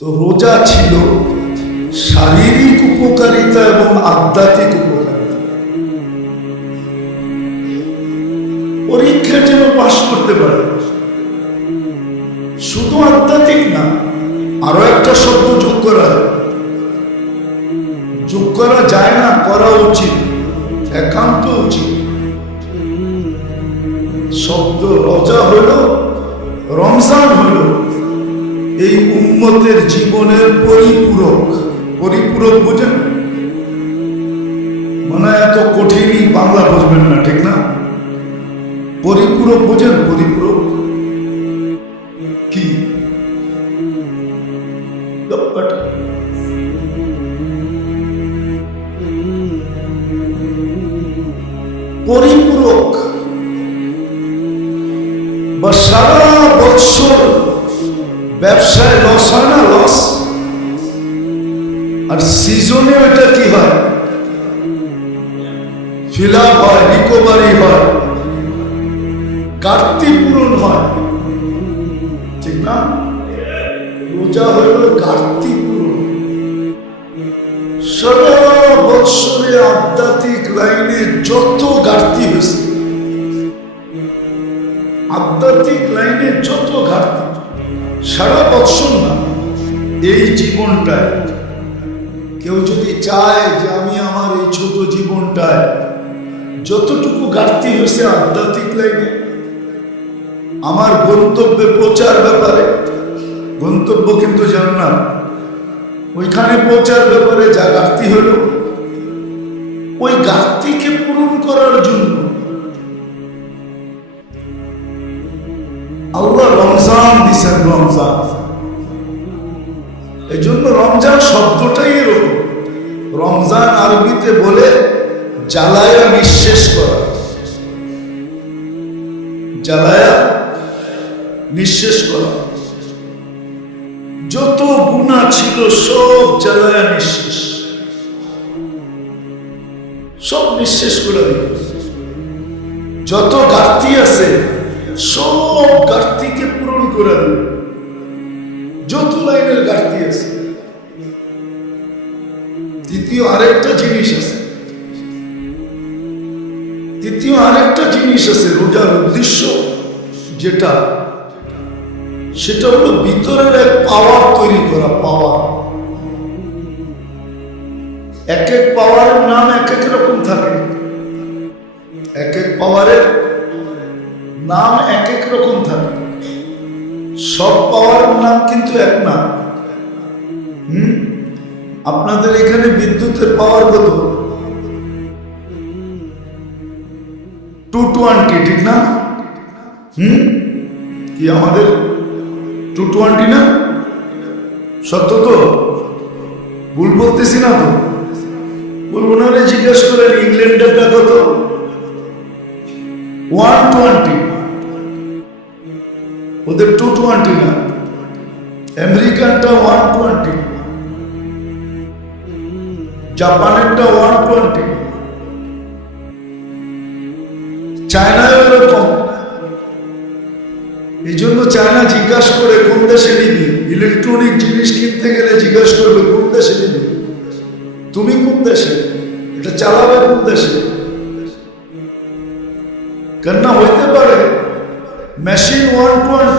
তো রোজা ছিল শারীরিক উপকারিতা এবং আধ্যাত্মিক উপকারিতা। পরীক্ষা যেন পাশ করতে পারে, শুধু আধ্যাত্মিক না, আরো একটা শব্দ যোগ করা যায় না, করা উচিত, একান্ত উচিত। শব্দ রোজা হলো, রমজান হলো এই উম্মতের জীবনের পরিপূরক। পরিপূরক বুঝেন? মানে এত কঠিনই বাংলা বুঝবেন না, ঠিক না? পরিপূরক বুঝেন? পরিপূরক কি? পরিপূরক বা সারা বৎসর ব্যবসায় লস হয় না, লস, আর সিজনে এটা কি হয়? ফিল আপ হয়, রিকভারি হয়, ঘাটতি পূরণ হয়, ঠিক না? রোজা হইল ঘাটতি পূরণ। সারা বৎসরে আধ্যাত্মিক লাইনে যত ঘাটতি হয়েছে, আধ্যাত্মিক লাইনে যত ঘাটতি, সারা বৎসর না, এই জীবনটায় কেউ যদি চায় যে আমি আমার এই ছোট জীবনটায় যতটুকু ঘাটতি হয়েছে আধ্যাত্মিক লাইনে, আমার গন্তব্যে পৌঁছার ব্যাপারে, গন্তব্য কিন্তু জান্নাত, ওইখানে পৌঁছার ব্যাপারে যা ঘাটতি হলো, ওই ঘাটতিকে পূরণ করার জন্য আল্লাহ রমজান দিছেন। রমজান, এই জন্য রমজান শব্দটাই এরকম। রমজান আরবিতে বলে জ্বালায়া নিঃশেষ করা, জ্বালায়া নিঃশেষ করা। যত গুনাহ ছিল সব জ্বালায়া নিঃশেষ, সব নিঃশেষ করে দিল। যত ঘাটতি আছে সব ঘাটতিকে পূরণ করে দিল। যত লাইনের ঘাটতি আছে। তৃতীয় আরেকটা জিনিস আছে, তৃতীয় আরেকটা জিনিস আছে রোজার উদ্দেশ্য যেটা, সেটা হলো ভিতরের এক পাওয়ার তৈরি করা। পাওয়ার, এক এক পাওয়ারের নাম এক এক রকম থাকে, এক এক পাওয়ারের নাম এক এক রকম থাকে। সব পাওয়ারের নাম কিন্তু এক না। আপনাদের এখানে বিদ্যুতের পাওয়ার কত? 220, ঠিক না? কি আমাদের 220 না? সত্য তো? ভুল বলতেছি না তো? বলবো না রে, জিজ্ঞেস করেন ইংল্যান্ডেরটা কত? 120। ওদের 220 না, আমেরিকানটা 120, জাপানেরটা 120, চায়নায় এরকম। এই জন্য চায়না জিজ্ঞাসা করে কোন দেশে নিবি, ইলেকট্রনিক জিনিস কিনতে গেলে জিজ্ঞাসা করবে কোন দেশে নিবি, তুমি কোন দেশে, এটা চালাবে কোন দেশে। কেন হইতে পারে মেশিন 120,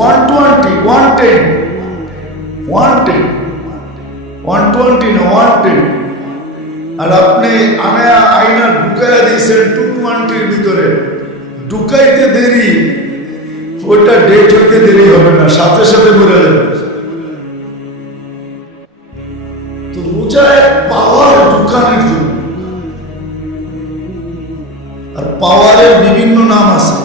110, 120 না 110, আর আপনি আয়না ঢুকাইয়া দিয়েছেন 220-র ভিতরে। ঢুকাইতে দেরি, ওটা ডেট হইতে দেরি হবে না, সাথে সাথে বেড়ে যাবে। তো রোজা এক পাওয়ার ঢুকানোর জন্য, আর পাওয়ারের বিভিন্ন নাম আছে।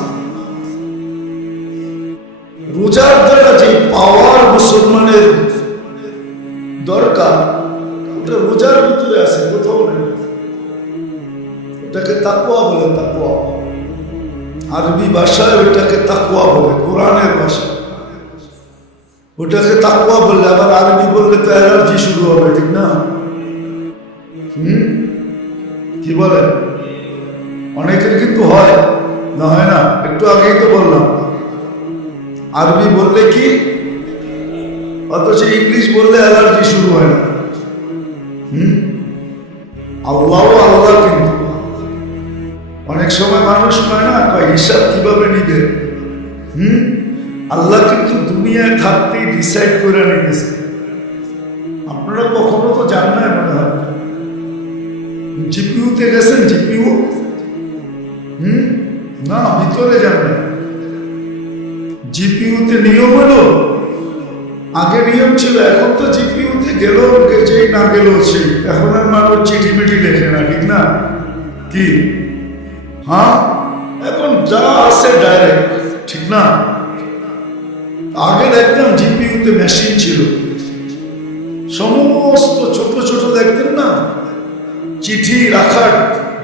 রোজার দ্বারা যে পাওয়ার মুসলমানের দরকার, ওটা রোজার ভিতরে আছে, কোথাও নেই। ওটাকে তাকওয়া বলে, তাকওয়া। আরবি ভাষায় ওইটাকে তাকওয়া বলে, কোরআনের ভাষায় ওটাকে তাকওয়া বললে, আবার আরবি বললে তো অ্যালার্জি শুরু হবে, ঠিক না? কি বলে? অনেকের কিন্তু হয় না, হয় না? একটু আগেই তো বললাম, আরবি বললে কি অথচ ইংলিশ বললে অ্যালার্জি শুরু হয় না। আল্লাহ আল্লাহ, কিন্তু অনেক সময় মানুষ পায় না, হিসাব কিভাবে নিবে। আল্লাহ কিন্তু দুনিয়ায় থাকতেই ডিসাইড করে নিতেছে। আপনারা কখনো তো জান না, মনে হয় জিপিউতে গেছেন? জিপিউ না, ভিতরে যান না। জিপিউতে নিয়ম হলো, আগে নিয়ম ছিল, এখন তো জিপিউতে গেল যেই না গেল সেই। এখন আর মানুষ চিঠি মিঠি লেখে না, ঠিক না? কি হ্যাঁ, এখন যা আছে ডাইরেক্ট, ঠিক না? আগে দেখতাম জিপিউতে মেশিন ছিল, সমস্ত ছোট ছোট দেখতেন না, চিঠি রাখার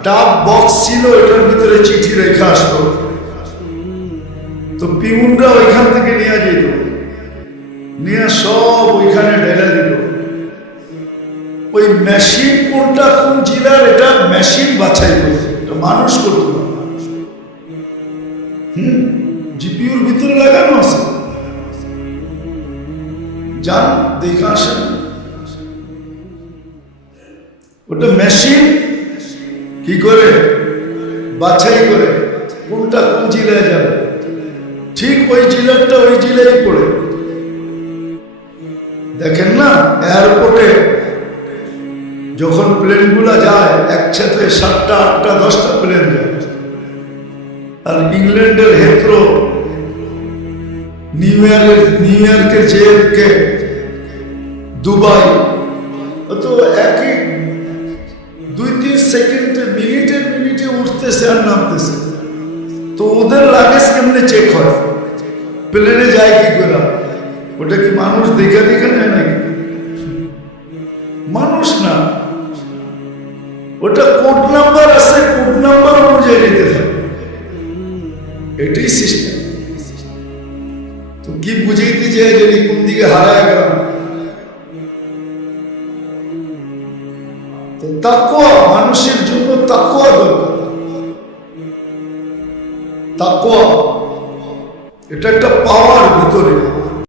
ডাক বক্স ছিল, এটার ভিতরে চিঠি রেখে আসতো। তো পিউনরা ওইখান থেকে নিয়ে যেত, নিয়ে সব ওইখানে ঢেলে দিল। ওই মেশিন কোনটা কোন জেলার, এটা মেশিন বাছাই করতো, এটা মানুষ করতো না। জিপিউর ভিতরে লাগানো আছে, যান দেখে আসেন। ওটা মেশিন কি করে বাছাই করে কোনটা কোন জেলায় যাবে, ঠিক ওই জেলারটা ওই জেলায় পড়ে। দেখেন না, এয়ারপোর্টে যখন প্লেনগুলা যায়, একসাথে 7টা 8টা 10টা প্লেন যায়। আর ইংল্যান্ডের হেথ্রো নিউ ইয়র্কের জেএফকে, দুবাই, তো একই 2-3 সেকেন্ডে, মিনিটে উঠতেছে আর নামতেছে। তো ওদের লাগেজ কেমনে চেক হয়, প্লেনে যায় কি করে? ওটা কি মানুষ দেখে দেখে নেয় নাকি? মানুষ না, ওটা কোড নাম্বার আছে, কোড নাম্বার অনুযায়ী নিতে থাকে, এটাই সিস্টেম। তো কি বুঝাইতে যায় যদি কোন দিকে হারায় গেলাম? তো তাকওয়া, মানুষের জন্য তাকওয়া দরকার। তাকওয়া এটা একটা পাওয়ার ভিতরে।